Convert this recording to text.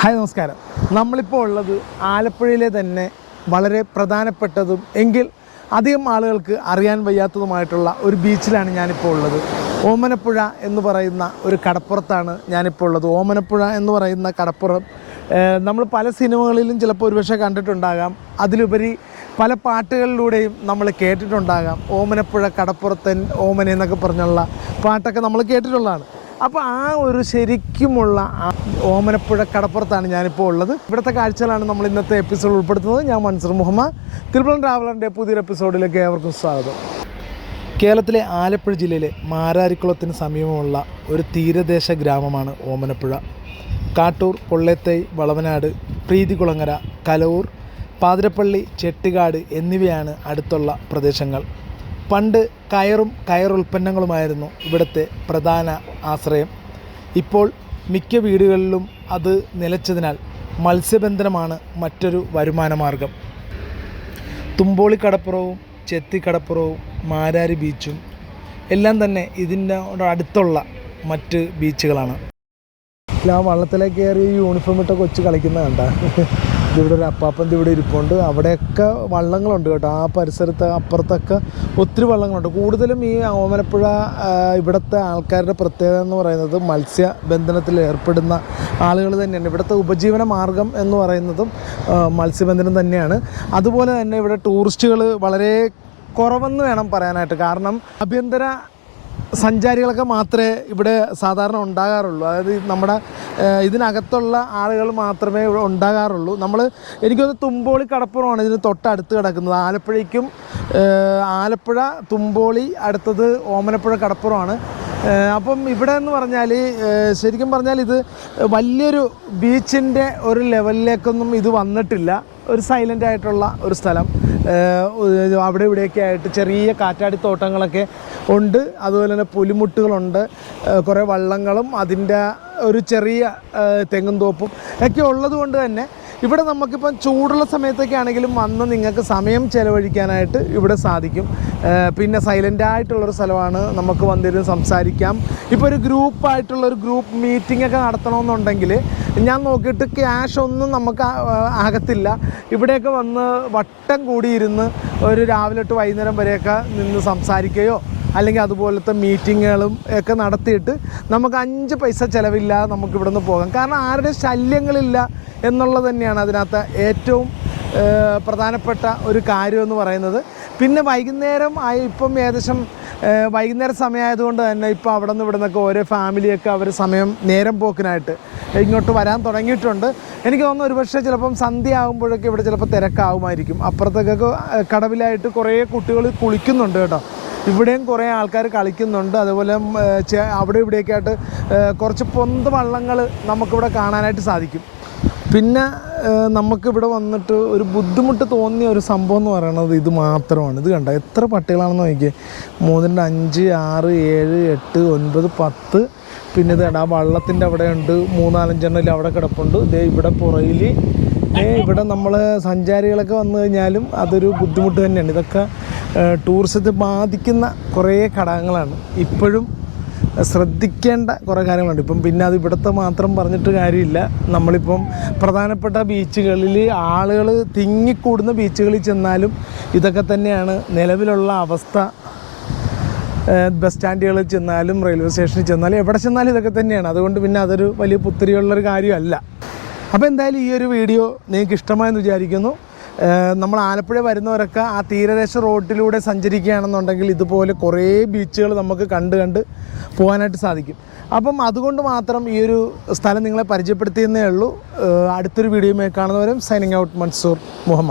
Hi നമസ്കാരം. നമ്മളിപ്പോൾ ഉള്ളത് ആലപ്പുഴയിലെ തന്നെ വളരെ പ്രധാനപ്പെട്ടതും എങ്കിൽ അധികം ആളുകൾക്ക് അറിയാൻ വയ്യാത്തതുമായിട്ടുള്ള ഒരു ബീച്ചിലാണ് ഞാനിപ്പോൾ ഉള്ളത്. ഓമനപ്പുഴ എന്ന് പറയുന്ന ഒരു കടപ്പുറത്താണ് ഞാനിപ്പോൾ ഉള്ളത്. ഓമനപ്പുഴ എന്ന് പറയുന്ന കടപ്പുറം നമ്മൾ പല സിനിമകളിലും ചിലപ്പോൾ ഒരുപക്ഷെ കണ്ടിട്ടുണ്ടാകാം. അതിലുപരി പല പാട്ടുകളിലൂടെയും നമ്മൾ കേട്ടിട്ടുണ്ടാകാം. ഓമനപ്പുഴ കടപ്പുറത്തൻ ഓമന എന്നൊക്കെ പറഞ്ഞുള്ള പാട്ടൊക്കെ നമ്മൾ കേട്ടിട്ടുള്ളതാണ്. അപ്പോൾ ആ ഒരു ശരിക്കുമുള്ള ഓമനപ്പുഴ കടപ്പുറത്താണ് ഞാനിപ്പോൾ ഉള്ളത്. ഇവിടുത്തെ കാഴ്ചകളാണ് നമ്മൾ ഇന്നത്തെ എപ്പിസോഡ് ഉൾപ്പെടുത്തുന്നത്. ഞാൻ മൻസർ മുഹമ്മദ്. തിരുപ്പുറം ട്രാവലറിന്റെ പുതിയൊരു എപ്പിസോഡിലേക്ക് ഏവർക്കും സ്വാഗതം. കേരളത്തിലെ ആലപ്പുഴ ജില്ലയിലെ മാരാരിക്കുളത്തിന് സമീപമുള്ള ഒരു തീരദേശ ഗ്രാമമാണ് ഓമനപ്പുഴ. കാട്ടൂർ പൊള്ളേത്തൈ വളവനാട് പ്രീതികുളങ്ങര കലവൂർ പാതിരപ്പള്ളി ചെട്ടികാട് എന്നിവയാണ് അടുത്തുള്ള പ്രദേശങ്ങൾ. പണ്ട് കയറും കയർ ഉൽപ്പന്നങ്ങളുമായിരുന്നു ഇവിടുത്തെ പ്രധാന ആശ്രയം. ഇപ്പോൾ മിക്ക വീടുകളിലും അത് നിലച്ചതിനാൽ മത്സ്യബന്ധനമാണ് മറ്റൊരു വരുമാനമാർഗം. തുമ്പോളി കടപ്പുറവും ചെത്തി കടപ്പുറവും മാരാരി ബീച്ചും എല്ലാം തന്നെ ഇതിന്റെ അടുത്തുള്ള മറ്റ് ബീച്ചുകളാണ്. ആ വള്ളത്തിലേക്ക് കയറി യൂണിഫോം ഇട്ട കൊച്ച് കളിക്കുന്ന കണ്ട? ഇവിടെ ഒരു അപ്പാപ്പന്റെ ഇവിടെ ഇരിപ്പുണ്ട്. അവിടെയൊക്കെ വള്ളങ്ങളുണ്ട് കേട്ടോ. ആ പരിസരത്ത് അപ്പുറത്തൊക്കെ ഒത്തിരി വള്ളങ്ങളുണ്ട്. കൂടുതലും ഈ ഓമനപ്പുഴ ഇവിടുത്തെ ആൾക്കാരുടെ പ്രത്യേകത എന്ന് പറയുന്നത് മത്സ്യബന്ധനത്തിൽ ഏർപ്പെടുന്ന ആളുകൾ തന്നെയാണ്. ഇവിടുത്തെ ഉപജീവന മാർഗം എന്ന് പറയുന്നതും മത്സ്യബന്ധനം തന്നെയാണ്. അതുപോലെ തന്നെ ഇവിടെ ടൂറിസ്റ്റുകൾ വളരെ കുറവെന്ന് വേണം പറയാനായിട്ട്. കാരണം ആഭ്യന്തര സഞ്ചാരികളൊക്കെ മാത്രമേ ഇവിടെ സാധാരണ ഉണ്ടാകാറുള്ളൂ. അതായത് നമ്മുടെ ഇതിനകത്തുള്ള ആളുകൾ മാത്രമേ ഇവിടെ ഉണ്ടാകാറുള്ളൂ. നമ്മൾ എനിക്കൊന്ന് തുമ്പോളി കടപ്പുറമാണ് ഇതിന് തൊട്ടടുത്ത് കിടക്കുന്നത്. ആലപ്പുഴയ്ക്കും ആലപ്പുഴ തുമ്പോളി അടുത്തത് ഓമനപ്പുഴ കടപ്പുറമാണ്. അപ്പം ഇവിടെ എന്ന് പറഞ്ഞാൽ ശരിക്കും പറഞ്ഞാൽ ഇത് വലിയൊരു ബീച്ചിന്റെ ഒരു ലെവലിലേക്കൊന്നും ഇത് വന്നിട്ടില്ല. ഒരു സൈലന്റ് ആയിട്ടുള്ള ഒരു സ്ഥലം. അവിടെ ഇവിടെയൊക്കെ ആയിട്ട് ചെറിയ കാറ്റാടിത്തോട്ടങ്ങളൊക്കെ ഉണ്ട്. അതുപോലെ തന്നെ പുലിമുട്ടുകളുണ്ട്. കുറേ വള്ളങ്ങളും അതിന്റെ ഒരു ചെറിയ തെങ്ങും തോപ്പും ഒക്കെ ഉള്ളത് കൊണ്ട് തന്നെ ഇവിടെ നമുക്കിപ്പം ചൂടുള്ള സമയത്തൊക്കെ ആണെങ്കിലും വന്ന് നിങ്ങൾക്ക് സമയം ചിലവഴിക്കാനായിട്ട് ഇവിടെ സാധിക്കും. പിന്നെ സൈലന്റ് ആയിട്ടുള്ളൊരു സ്ഥലമാണ് നമുക്ക് വന്നിരുന്ന് സംസാരിക്കാം. ഇപ്പോൾ ഒരു ഗ്രൂപ്പായിട്ടുള്ളൊരു ഗ്രൂപ്പ് മീറ്റിംഗ് ഒക്കെ നടത്തണമെന്നുണ്ടെങ്കിൽ ഞാൻ നോക്കിയിട്ട് ക്യാഷ് ഒന്നും നമുക്ക് ആകത്തില്ല. ഇവിടെയൊക്കെ വന്ന് വട്ടം കൂടിയിരുന്ന് ഒരു രാവിലെ തൊട്ട് വൈകുന്നേരം വരെയൊക്കെ നിന്ന് സംസാരിക്കുകയോ അല്ലെങ്കിൽ അതുപോലത്തെ മീറ്റിങ്ങുകളും ഒക്കെ നടത്തിയിട്ട് നമുക്ക് അഞ്ച് പൈസ ചിലവില്ലാതെ നമുക്ക് ഇവിടെ നിന്ന് പോകാം. കാരണം ആരുടെ ശല്യങ്ങളില്ല എന്നുള്ളത് തന്നെയാണ് അതിനകത്ത് ഏറ്റവും പ്രധാനപ്പെട്ട ഒരു കാര്യമെന്ന് പറയുന്നത്. പിന്നെ വൈകുന്നേരം ആയി ഇപ്പം ഏകദേശം വൈകുന്നേരം സമയമായതുകൊണ്ട് തന്നെ ഇപ്പോൾ അവിടെ നിന്ന് ഇവിടെ നിന്നൊക്കെ ഓരോ ഫാമിലിയൊക്കെ അവർ സമയം നേരം പോക്കിനായിട്ട് ഇങ്ങോട്ട് വരാൻ തുടങ്ങിയിട്ടുണ്ട്. എനിക്ക് തോന്നുന്നു ഒരുപക്ഷെ ചിലപ്പം സന്ധ്യ ആകുമ്പോഴൊക്കെ ഇവിടെ ചിലപ്പോൾ തിരക്കാവുമായിരിക്കും. അപ്പുറത്തേക്കൊക്കെ കടവിലായിട്ട് കുറേ കുട്ടികൾ കുളിക്കുന്നുണ്ട് കേട്ടോ. ഇവിടെയും കുറേ ആൾക്കാർ കളിക്കുന്നുണ്ട്. അതുപോലെ അവിടെ ഇവിടെയൊക്കെ ആയിട്ട് കുറച്ച് പൊന്ത് വള്ളങ്ങൾ നമുക്കിവിടെ കാണാനായിട്ട് സാധിക്കും. പിന്നെ നമുക്കിവിടെ വന്നിട്ട് ഒരു ബുദ്ധിമുട്ട് തോന്നിയ ഒരു സംഭവം എന്ന് പറയുന്നത് ഇത് മാത്രമാണ്. ഇത് കണ്ട? എത്ര പട്ടികളാണെന്ന് നോക്കിയേ. മൂന്നിന്റെ അഞ്ച് ആറ് ഏഴ് എട്ട് ഒൻപത് പത്ത്. പിന്നെ ഇത് കണ്ട ആ വള്ളത്തിന്റെ അവിടെ ഉണ്ട് മൂന്നാലഞ്ചെണ്ണം അവിടെ കിടപ്പുണ്ട്. ഇതേ ഇവിടെ പുറയിൽ ഇവിടെ നമ്മൾ സഞ്ചാരികളൊക്കെ വന്നു കഴിഞ്ഞാലും അതൊരു ബുദ്ധിമുട്ട് തന്നെയാണ്. ഇതൊക്കെ ടൂറിസത്തെ ബാധിക്കുന്ന കുറേ ഘടകങ്ങളാണ്. ഇപ്പോഴും ശ്രദ്ധിക്കേണ്ട കുറേ കാര്യങ്ങളുണ്ട്. ഇപ്പം പിന്നെ അത് ഇവിടുത്തെ മാത്രം പറഞ്ഞിട്ട് കാര്യമില്ല. നമ്മളിപ്പം പ്രധാനപ്പെട്ട ബീച്ചുകളിൽ ആളുകൾ തിങ്ങിക്കൂടുന്ന ബീച്ചുകളിൽ ചെന്നാലും ഇതൊക്കെ തന്നെയാണ് നിലവിലുള്ള അവസ്ഥ. ബസ് സ്റ്റാൻഡുകളിൽ ചെന്നാലും റെയിൽവേ സ്റ്റേഷനിൽ ചെന്നാലും എവിടെ ചെന്നാലും ഇതൊക്കെ തന്നെയാണ്. അതുകൊണ്ട് പിന്നെ അതൊരു വലിയ പുത്തിരിയുള്ളൊരു കാര്യമല്ല. അപ്പോൾ എന്തായാലും ഈ ഒരു വീഡിയോ നിങ്ങൾക്ക് ഇഷ്ടമായെന്ന് വിചാരിക്കുന്നു. നമ്മൾ ആലപ്പുഴ വരുന്നവരൊക്കെ ആ തീരദേശ റോഡിലൂടെ സഞ്ചരിക്കുകയാണെന്നുണ്ടെങ്കിൽ ഇതുപോലെ കുറേ ബീച്ചുകൾ നമുക്ക് കണ്ട് കണ്ട് പോകാനായിട്ട് സാധിക്കും. അപ്പം അതുകൊണ്ട് മാത്രം ഈ ഒരു സ്ഥലം നിങ്ങളെ പരിചയപ്പെടുത്തിയെന്നേ ഉള്ളൂ. അടുത്തൊരു വീഡിയോയുമായി കാണുന്നവരും സൈനിങ് ഔട്ട് മൻസൂർ മുഹമ്മദ്.